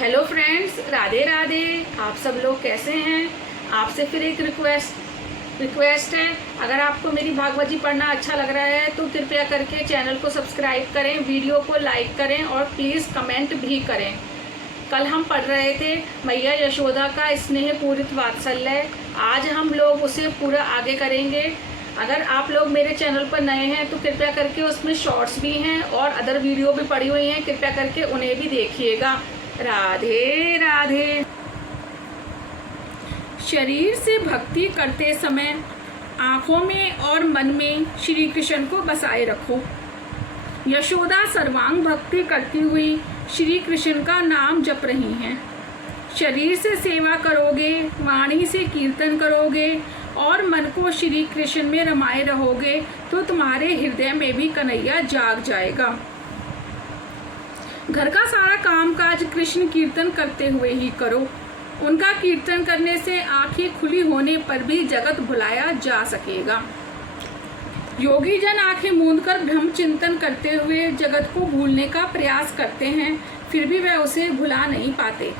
Hello friends, Radhe Radhe. आप सब लोग कैसे हैं? आपसे फिर एक रिक्वेस्ट है। अगर आपको मेरी भागवत जी पढ़ना अच्छा लग रहा है तो कृपया करके चैनल को सब्सक्राइब करें, वीडियो को लाइक करें और प्लीज़ कमेंट भी करें। कल हम पढ़ रहे थे मैया यशोदा का स्नेह पूरित वात्सल्य। आज हम लोग उसे पूरा आगे करेंगे। अगर आप लोग मेरे चैनल पर नए हैं तो कृपया करके उसमें शॉर्ट्स भी हैं और अदर वीडियो भी पड़ी हुई हैं, कृपया करके उन्हें भी देखिएगा। राधे राधे। शरीर से भक्ति करते समय आँखों में और मन में श्री कृष्ण को बसाए रखो। यशोदा सर्वांग भक्ति करती हुई श्री कृष्ण का नाम जप रही हैं। शरीर से सेवा करोगे, वाणी से कीर्तन करोगे और मन को श्री कृष्ण में रमाए रहोगे तो तुम्हारे हृदय में भी कन्हैया जाग जाएगा। घर का सारा कामकाज कृष्ण कीर्तन करते हुए ही करो। उनका कीर्तन करने से आंखें खुली होने पर भी जगत भुलाया जा सकेगा। योगी जन आंखें मूंदकर ब्रह्म चिंतन करते हुए जगत को भूलने का प्रयास करते हैं, फिर भी वह उसे भुला नहीं पाते।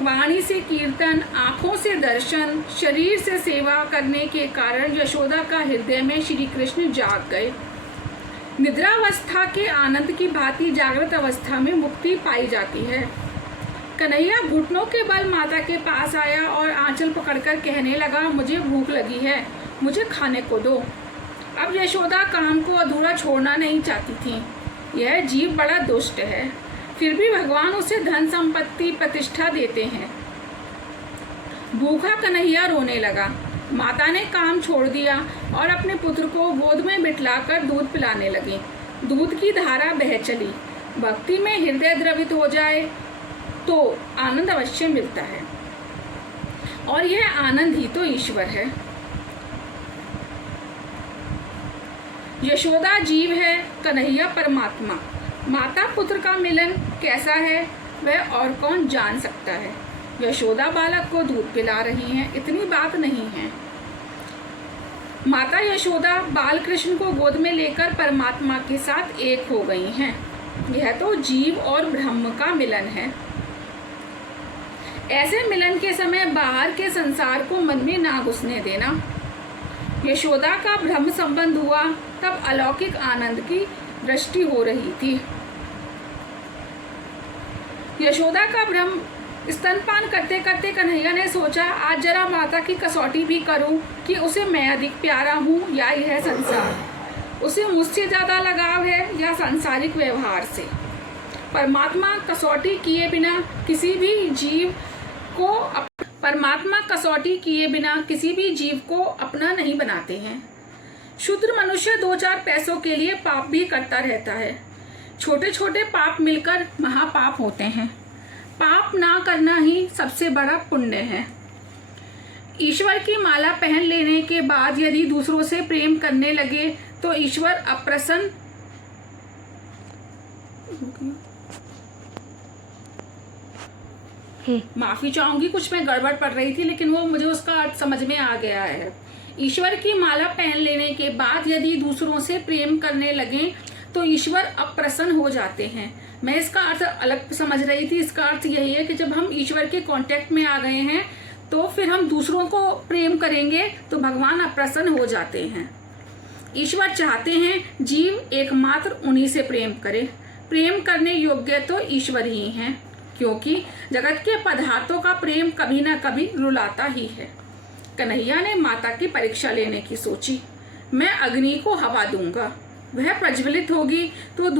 वाणी से कीर्तन, आँखों से दर्शन, शरीर से सेवा करने के कारण यशोदा का हृदय में श्री कृष्ण जाग गए। निद्रावस्था के आनंद की भांति जागृत अवस्था में मुक्ति पाई जाती है। कन्हैया घुटनों के बल माता के पास आया और आंचल पकड़कर कहने लगा, मुझे भूख लगी है, मुझे खाने को दो। अब यशोदा काम को अधूरा छोड़ना नहीं चाहती थी। यह जीव बड़ा दुष्ट है, फिर भी भगवान उसे धन संपत्ति प्रतिष्ठा देते हैं। भूखा कन्हैया रोने लगा। माता ने काम छोड़ दिया और अपने पुत्र को गोद में बिठलाकर दूध पिलाने लगी। दूध की धारा बह चली। भक्ति में हृदय द्रवित हो जाए तो आनंद अवश्य मिलता है, और यह आनंद ही तो ईश्वर है। यशोदा जीव है, कन्हैया परमात्मा। माता पुत्र का मिलन कैसा है वह और कौन जान सकता है। यशोदा बालक को दूध पिला रही हैं, इतनी बात नहीं है। माता यशोदा बाल कृष्ण को गोद में लेकर परमात्मा के साथ एक हो गई हैं। यह तो जीव और ब्रह्म का मिलन है। ऐसे मिलन के समय बाहर के संसार को मन में ना घुसने देना। यशोदा का ब्रह्म संबंध हुआ तब अलौकिक आनंद की दृष्टि हो रही थी। यशोदा का ब्रह्म स्तनपान करते करते कन्हैया ने सोचा, आज जरा माता की कसौटी भी करूं कि उसे मैं अधिक प्यारा हूं या यह संसार। उसे मुझसे ज़्यादा लगाव है या सांसारिक व्यवहार से। परमात्मा कसौटी किए बिना किसी भी जीव को अपना नहीं बनाते हैं। शूद्र मनुष्य 2-4 पैसों के लिए पाप भी करता रहता है। छोटे छोटे पाप मिलकर महापाप होते हैं। पाप ना करना ही सबसे बड़ा पुण्य है। ईश्वर की माला पहन लेने के बाद यदि दूसरों से प्रेम करने लगे तो ईश्वर अप्रसन्न माफी चाहूंगी, कुछ मैं गड़बड़ पढ़ रही थी लेकिन वो मुझे उसका अर्थ समझ में आ गया है। ईश्वर की माला पहन लेने के बाद यदि दूसरों से प्रेम करने लगे तो ईश्वर अप्रसन्न हो जाते हैं। मैं इसका अर्थ अलग समझ रही थी। इसका अर्थ यही है कि जब हम ईश्वर के कांटेक्ट में आ गए हैं तो फिर हम दूसरों को प्रेम करेंगे तो भगवान अप्रसन्न हो जाते हैं। ईश्वर चाहते हैं जीव एकमात्र उन्हीं से प्रेम करे। प्रेम करने योग्य तो ईश्वर ही हैं, क्योंकि जगत के पदार्थों का प्रेम कभी ना कभी रुलाता ही है। कन्हैया ने माता की परीक्षा लेने की सोची। मैं अग्नि को हवा दूंगा, वह प्रज्वलित होगी तो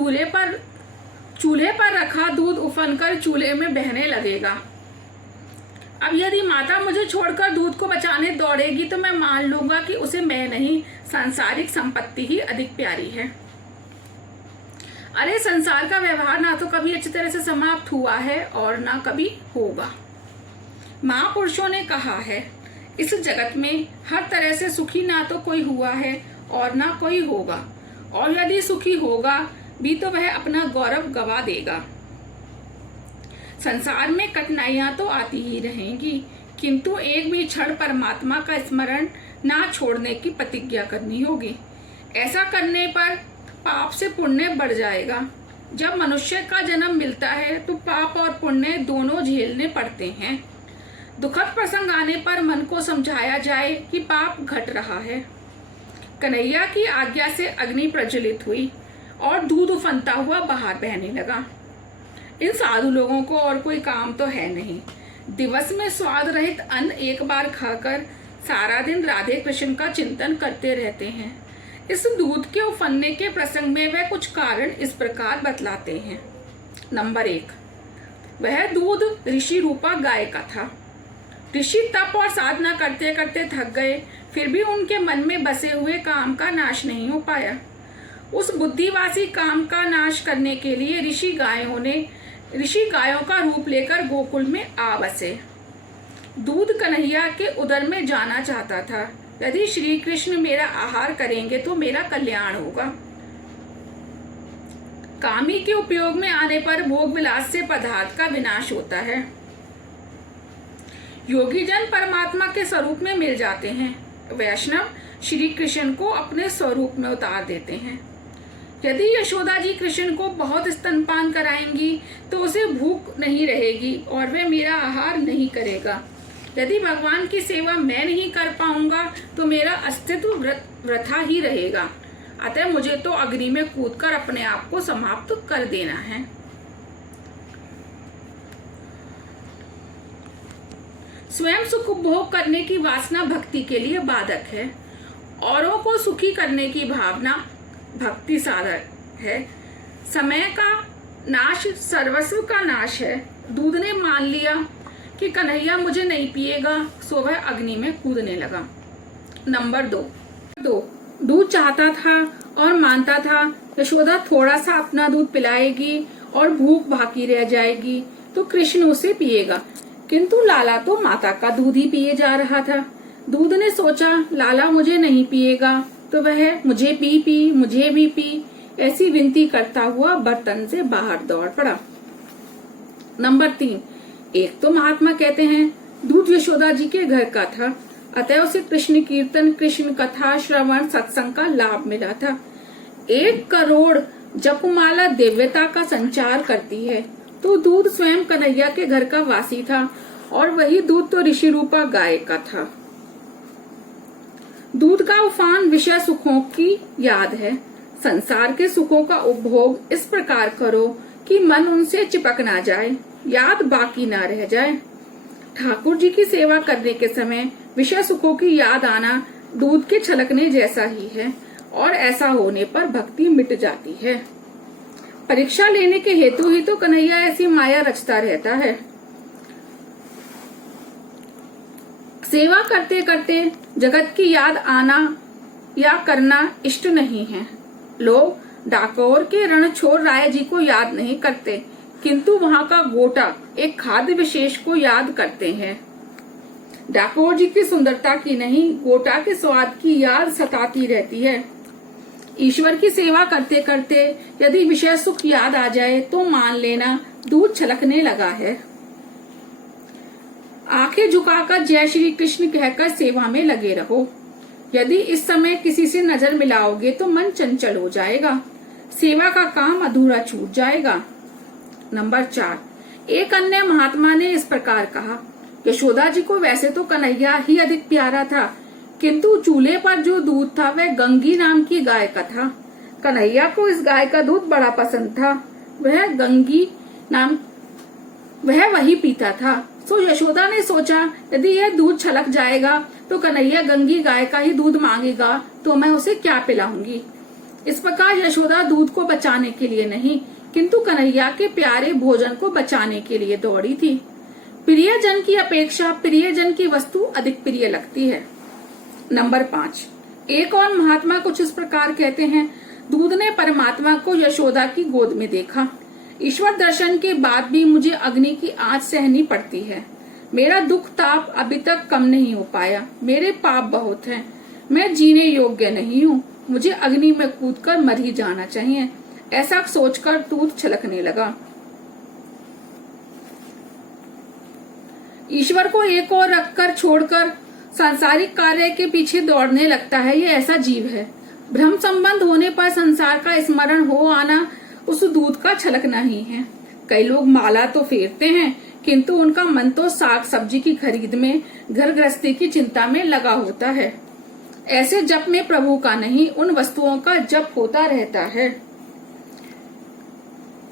चूल्हे पर रखा दूध उफनकर चूल्हे में बहने लगेगा। अब यदि माता मुझे छोड़कर दूध को बचाने दौड़ेगी तो मैं मान लूंगा कि उसे मैं नहीं, सांसारिक संपत्ति ही अधिक प्यारी है। अरे संसार का व्यवहार ना तो कभी अच्छी तरह से समाप्त हुआ है और ना कभी होगा। महापुरुषों ने कहा है, इस जगत में हर तरह से सुखी ना तो कोई हुआ है और ना कोई होगा, और यदि सुखी होगा भी तो वह अपना गौरव गवा देगा। संसार में कठिनाइयां तो आती ही रहेंगी, किंतु एक भी क्षण परमात्मा का स्मरण ना छोड़ने की प्रतिज्ञा करनी होगी। ऐसा करने पर पाप से पुण्य बढ़ जाएगा। जब मनुष्य का जन्म मिलता है तो पाप और पुण्य दोनों झेलने पड़ते हैं। दुखद प्रसंग आने पर मन को समझाया जाए कि पाप घट रहा है। कन्हैया की आज्ञा से अग्नि प्रज्वलित हुई और दूध उफनता हुआ बाहर बहने लगा। इन साधु लोगों को और कोई काम तो है नहीं। दिवस में स्वाद रहित अन्न एक बार खाकर सारा दिन राधे कृष्ण का चिंतन करते रहते हैं। इस दूध के उफनने के प्रसंग में वह कुछ कारण इस प्रकार बतलाते हैं। नंबर 1, वह दूध ऋषि रूपा गाय का था। ऋषि तप और साधना करते करते थक गए, फिर भी उनके मन में बसे हुए काम का नाश नहीं हो पाया। उस बुद्धिवासी काम का नाश करने के लिए ऋषि गायों का रूप लेकर गोकुल में आ बसे। दूध कन्हैया के उदर में जाना चाहता था। यदि श्री कृष्ण मेरा आहार करेंगे तो मेरा कल्याण होगा। कामी के उपयोग में आने पर भोग विलास से पदार्थ का विनाश होता है। योगी जन परमात्मा के स्वरूप में मिल जाते हैं। वैष्णव श्री कृष्ण को अपने स्वरूप में उतार देते हैं। यदि यशोदा जी कृष्ण को बहुत स्तनपान कराएंगी तो उसे भूख नहीं रहेगी और वह मेरा आहार नहीं करेगा। यदि भगवान की सेवा मैं नहीं कर पाऊंगा तो मेरा अस्तित्व वृथा ही रहेगा। अतः मुझे तो अग्नि में कूदकर अपने आप को समाप्त कर देना है। स्वयं सुख उपभोग करने की वासना भक्ति के लिए बाधक है। औरों को सुखी करने की भावना भक्ति साधक है। समय का नाश सर्वस्व का नाश है। दूध ने मान लिया कि कन्हैया मुझे नहीं पिएगा, सो वह अग्नि में कूदने लगा। नंबर 2, दूध चाहता था और मानता था यशोदा थोड़ा सा अपना दूध पिलाएगी और भूख बाकी रह जाएगी तो कृष्ण उसे पिएगा, किंतु लाला तो माता का दूध ही पिए जा रहा था। दूध ने सोचा लाला मुझे नहीं पिएगा तो वह मुझे भी पी ऐसी विनती करता हुआ बर्तन से बाहर दौड़ पड़ा। नंबर 3, एक तो महात्मा कहते हैं दूध यशोदा जी के घर का था, अतः उसे कृष्ण कीर्तन, कृष्ण कथा, श्रवण, सत्संग का लाभ मिला था। 1 करोड़ जपमाला दिव्यता का संचार करती है, तो दूध स्वयं कन्हैया के घर का वासी था और वही दूध तो ऋषि रूपा गाय का था। दूध का उफान विषय सुखों की याद है। संसार के सुखों का उपभोग इस प्रकार करो कि मन उनसे चिपक ना जाए, याद बाकी ना रह जाए। ठाकुर जी की सेवा करने के समय विषय सुखों की याद आना दूध के छलकने जैसा ही है और ऐसा होने पर भक्ति मिट जाती है। परीक्षा लेने के हेतु ही तो कन्हैया ऐसी माया रचता रहता है। सेवा करते करते जगत की याद आना या करना इष्ट नहीं है। लोग डाकोर के रणछोड़ राय जी को याद नहीं करते, किंतु वहाँ का गोटा एक खाद्य विशेष को याद करते हैं। डाकोर जी की सुंदरता की नहीं, गोटा के स्वाद की याद सताती रहती है। ईश्वर की सेवा करते करते यदि विषय सुख याद आ जाए तो मान लेना दूध छलकने लगा है। आंखें झुकाकर जय श्री कृष्ण कहकर सेवा में लगे रहो। यदि इस समय किसी से नजर मिलाओगे तो मन चंचल हो जाएगा, सेवा का काम अधूरा छूट जाएगा। नंबर 4, एक अन्य महात्मा ने इस प्रकार कहा, यशोदा जी को वैसे तो कन्हैया ही अधिक प्यारा था, किंतु चूल्हे पर जो दूध था वह गंगी नाम की गाय का था। कन्हैया को इस गाय का दूध बड़ा पसंद था। वह वही पीता था। सो यशोदा ने सोचा यदि यह दूध छलक जाएगा तो कन्हैया गंगी गाय का ही दूध मांगेगा तो मैं उसे क्या पिलाऊंगी। इस प्रकार यशोदा दूध को बचाने के लिए नहीं, किंतु कन्हैया के प्यारे भोजन को बचाने के लिए दौड़ी थी। प्रियजन की अपेक्षा प्रियजन की वस्तु अधिक प्रिय लगती है। नंबर 5, एक और महात्मा कुछ इस प्रकार कहते हैं, दूध ने परमात्मा को यशोदा की गोद में देखा। ईश्वर दर्शन के बाद भी मुझे अग्नि की आंच सहनी पड़ती है। मेरा दुख ताप अभी तक कम नहीं हो पाया। मेरे पाप बहुत हैं। मैं जीने योग्य नहीं हूँ। मुझे अग्नि में कूदकर मर ही जाना चाहिए। ऐसा सोचकर दूध छलकने लगा। ईश्वर को एक ओर रखकर छोड़कर सांसारिक कार्य के पीछे दौड़ने लगता है, ये ऐसा जीव है। भ्रम संबंध होने पर संसार का स्मरण हो आना उस दूध का छलकना ही है। कई लोग माला तो फेरते हैं, किंतु उनका मन तो साग सब्जी की खरीद में, घर गृहस्थी की चिंता में लगा होता है। ऐसे जप में प्रभु का नहीं, उन वस्तुओं का जप होता रहता है।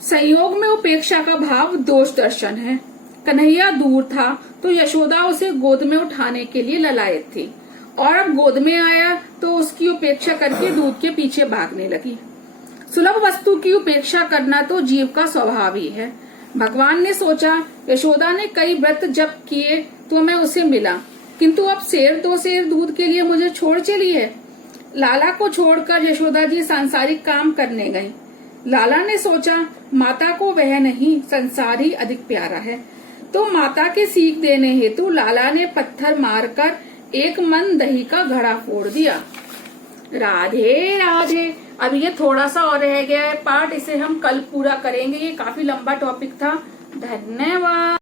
संयोग में उपेक्षा का भाव दोष दर्शन है। कन्हैया दूर था तो यशोदा उसे गोद में उठाने के लिए ललायत थी, और अब गोद में आया तो उसकी उपेक्षा करके दूध के पीछे भागने लगी। सुलभ वस्तु की उपेक्षा करना तो जीव का स्वभाव ही है। भगवान ने सोचा, यशोदा ने कई व्रत जप किए तो मैं उसे मिला, किंतु अब सेर दो सेर दूध के लिए मुझे छोड़ चली है। लाला को छोड़कर यशोदा जी सांसारिक काम करने गई। लाला ने सोचा, माता को वह नहीं, संसार ही अधिक प्यारा है, तो माता की सीख देने हेतु लाला ने पत्थर मारकर एक मन दही का घड़ा फोड़ दिया। राधे राधे। अब ये थोड़ा सा और रह गया है पार्ट, इसे हम कल पूरा करेंगे। ये काफी लंबा टॉपिक था। धन्यवाद।